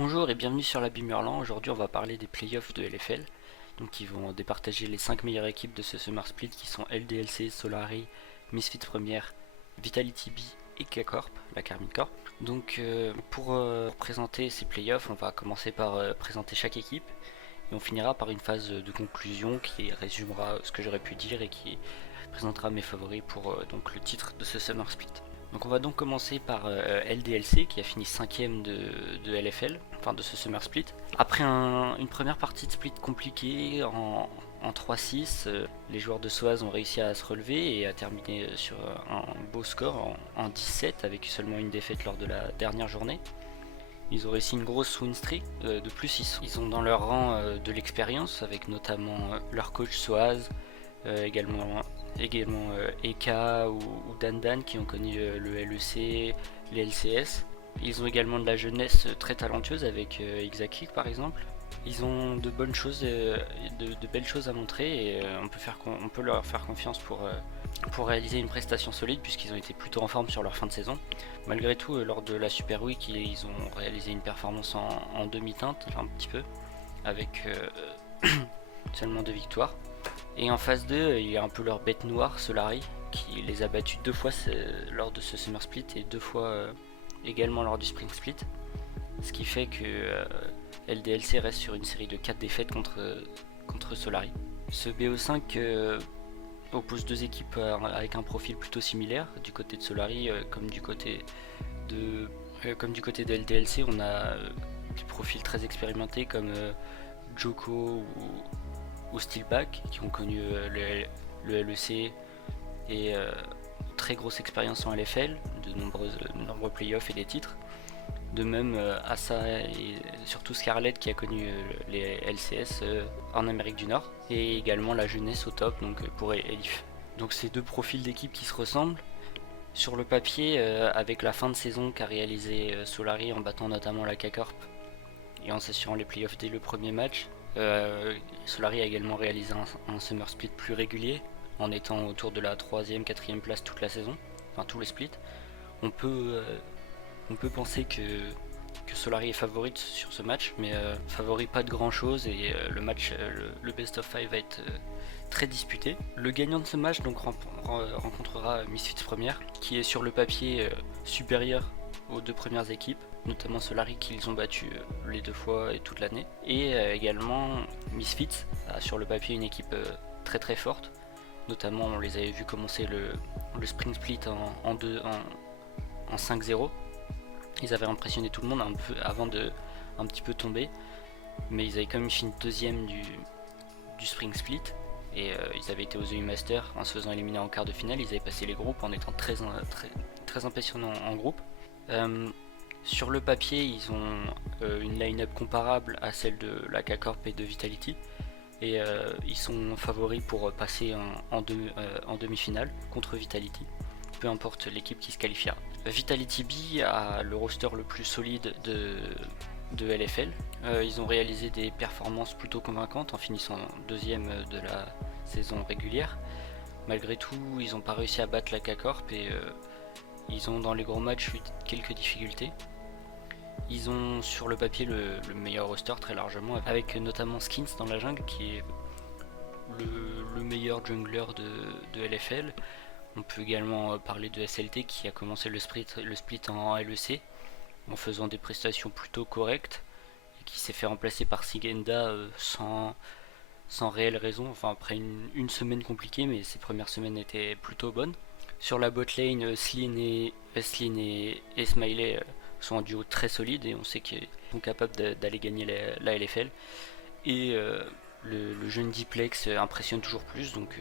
Bonjour et bienvenue sur la Bimerlan. Aujourd'hui on va parler des playoffs de LFL. Donc ils vont départager les 5 meilleures équipes de ce Summer Split qui sont LDLC, Solari, Misfits Première, Vitality B et K-Corp, la Carmine Corp. Donc pour présenter ces playoffs, on va commencer par présenter chaque équipe et on finira par une phase de conclusion qui résumera ce que j'aurais pu dire et qui présentera mes favoris pour donc le titre de ce Summer Split. Donc on va donc commencer par LDLC qui a fini 5ème de LFL, enfin de ce Summer Split. Après une première partie de split compliquée en 3-6, les joueurs de Soaz ont réussi à se relever et à terminer sur un beau score en 17 avec seulement une défaite lors de la dernière journée. Ils ont réussi une grosse win streak. De plus, ils ont dans leur rang de l'expérience avec notamment leur coach Soaz, également Eka ou Dandan qui ont connu le LEC, les LCS. Ils ont également de la jeunesse très talentueuse avec Xakik par exemple. Ils ont de bonnes choses, de belles choses à montrer et on peut leur faire confiance pour réaliser une prestation solide puisqu'ils ont été plutôt en forme sur leur fin de saison. Malgré tout, lors de la Super Week, ils ont réalisé une performance en demi-teinte, un petit peu, avec seulement 2 victoires. Et en phase 2, il y a un peu leur bête noire, Solari, qui les a battus 2 fois lors de ce Summer Split et 2 fois également lors du Spring Split. Ce qui fait que LDLC reste sur une série de 4 défaites contre Solari. Ce BO5 oppose deux équipes avec un profil plutôt similaire. Du côté de Solari, comme du côté de LDLC, on a des profils très expérimentés comme Joko ou Steelback qui ont connu le LEC et très grosse expérience en LFL, de nombreux playoffs et des titres. De même Asa et surtout Scarlett qui a connu les LCS en Amérique du Nord et également la jeunesse au top donc pour Elif. Donc c'est deux profils d'équipe qui se ressemblent. Sur le papier, avec la fin de saison qu'a réalisé Solari en battant notamment la K-Corp et en s'assurant les playoffs dès le premier match, Solari a également réalisé un Summer Split plus régulier en étant autour de la 3ème, 4ème place toute la saison, enfin tous les splits. On peut penser que Solari est favorite sur ce match, mais favori pas de grand chose et le match, le best of 5 va être très disputé. Le gagnant de ce match donc rencontrera Misfits Première, qui est sur le papier supérieur aux deux premières équipes, notamment Solari qu'ils ont battu les 2 fois et toute l'année, et également Misfits a sur le papier une équipe très très forte, notamment on les avait vus commencer le Spring Split en 5-0. Ils avaient impressionné tout le monde un peu avant de un petit peu tomber, mais ils avaient quand même fini deuxième du Spring Split et ils avaient été aux EU Masters en se faisant éliminer en quart de finale. Ils avaient passé les groupes en étant très impressionnants en groupe. Sur le papier, ils ont une line-up comparable à celle de la K-Corp et de Vitality et ils sont favoris pour passer en demi-finale contre Vitality, peu importe l'équipe qui se qualifiera. Vitality B a le roster le plus solide de LFL. Ils ont réalisé des performances plutôt convaincantes en finissant deuxième de la saison régulière. Malgré tout, ils n'ont pas réussi à battre la K-Corp et ils ont dans les gros matchs eu quelques difficultés. Ils ont sur le papier le meilleur roster très largement, avec notamment Skins dans la jungle qui est le meilleur jungler de LFL. On peut également parler de SLT qui a commencé le split en LEC en faisant des prestations plutôt correctes et qui s'est fait remplacer par Sigenda sans réelle raison, enfin après une semaine compliquée, mais ses premières semaines étaient plutôt bonnes. Sur la bot lane, Slin et Smiley sont un duo très solide et on sait qu'ils sont capables d'aller gagner la LFL. Et le jeune Diplex impressionne toujours plus, donc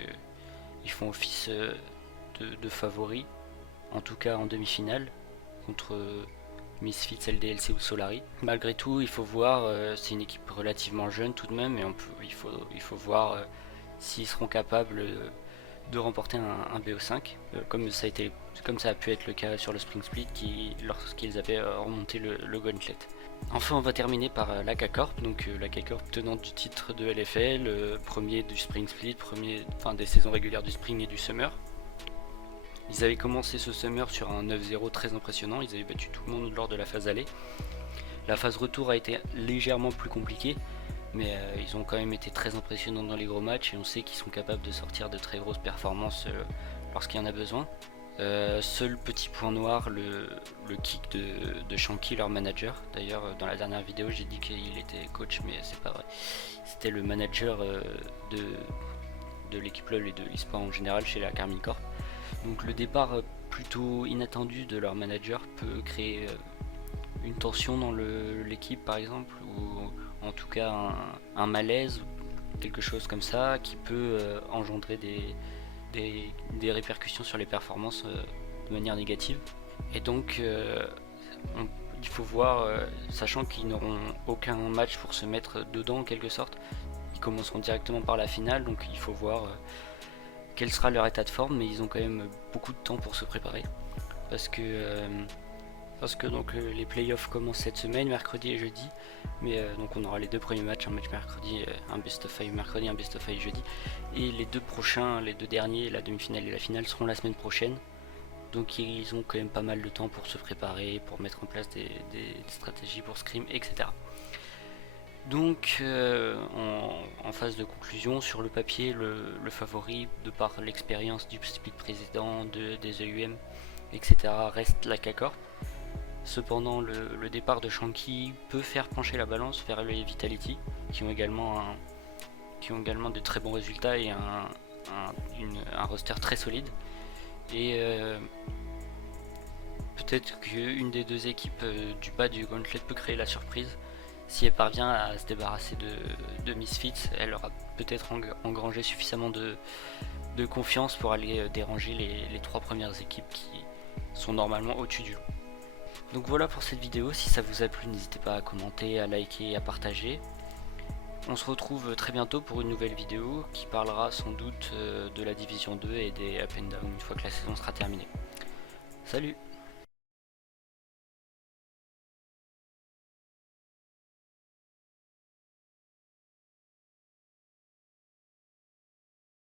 ils font office de favoris, en tout cas en demi-finale, contre Misfits, LDLC ou Solari. Malgré tout, il faut voir, c'est une équipe relativement jeune tout de même, et il faut voir s'ils seront capables de remporter un BO5, comme ça a pu être le cas sur le Spring Split lorsqu'ils avaient remonté le Gauntlet. Enfin, on va terminer par la K-Corp, donc la K-Corp tenante du titre de LFL, premier du Spring Split, des saisons régulières du Spring et du Summer. Ils avaient commencé ce Summer sur un 9-0 très impressionnant, ils avaient battu tout le monde lors de la phase aller. La phase retour a été légèrement plus compliquée, mais ils ont quand même été très impressionnants dans les gros matchs et on sait qu'ils sont capables de sortir de très grosses performances lorsqu'il y en a besoin. Seul petit point noir, le kick de Shanky, leur manager. D'ailleurs, dans la dernière vidéo, j'ai dit qu'il était coach, mais c'est pas vrai. C'était le manager de l'équipe LoL et de l'eSport en général chez la Carmine Corp. Donc le départ plutôt inattendu de leur manager peut créer une tension dans l'équipe par exemple, ou en tout cas un malaise, quelque chose comme ça, qui peut engendrer des répercussions sur les performances de manière négative. Et donc il faut voir, sachant qu'ils n'auront aucun match pour se mettre dedans en quelque sorte, ils commenceront directement par la finale, donc il faut voir quel sera leur état de forme, mais ils ont quand même beaucoup de temps pour se préparer. Parce que donc les playoffs commencent cette semaine, mercredi et jeudi, mais donc on aura les deux premiers matchs, un match mercredi, un best of 5 mercredi, un best of 5 jeudi, et les deux prochains, les deux derniers, la demi-finale et la finale seront la semaine prochaine. Donc ils ont quand même pas mal de temps pour se préparer, pour mettre en place des stratégies pour scrim, etc. Donc en phase de conclusion, sur le papier, le favori, de par l'expérience du split précédent, des EUM, etc., reste la K-Corp. Cependant, le départ de Shanky peut faire pencher la balance vers les Vitality, qui ont également de très bons résultats et un roster très solide. Et peut-être qu'une des deux équipes du bas du Gauntlet peut créer la surprise. Si elle parvient à se débarrasser de Misfits, elle aura peut-être engrangé suffisamment de confiance pour aller déranger les trois premières équipes qui sont normalement au-dessus du lot. Donc voilà pour cette vidéo, si ça vous a plu, n'hésitez pas à commenter, à liker et à partager. On se retrouve très bientôt pour une nouvelle vidéo qui parlera sans doute de la Division 2 et des up and down une fois que la saison sera terminée. Salut!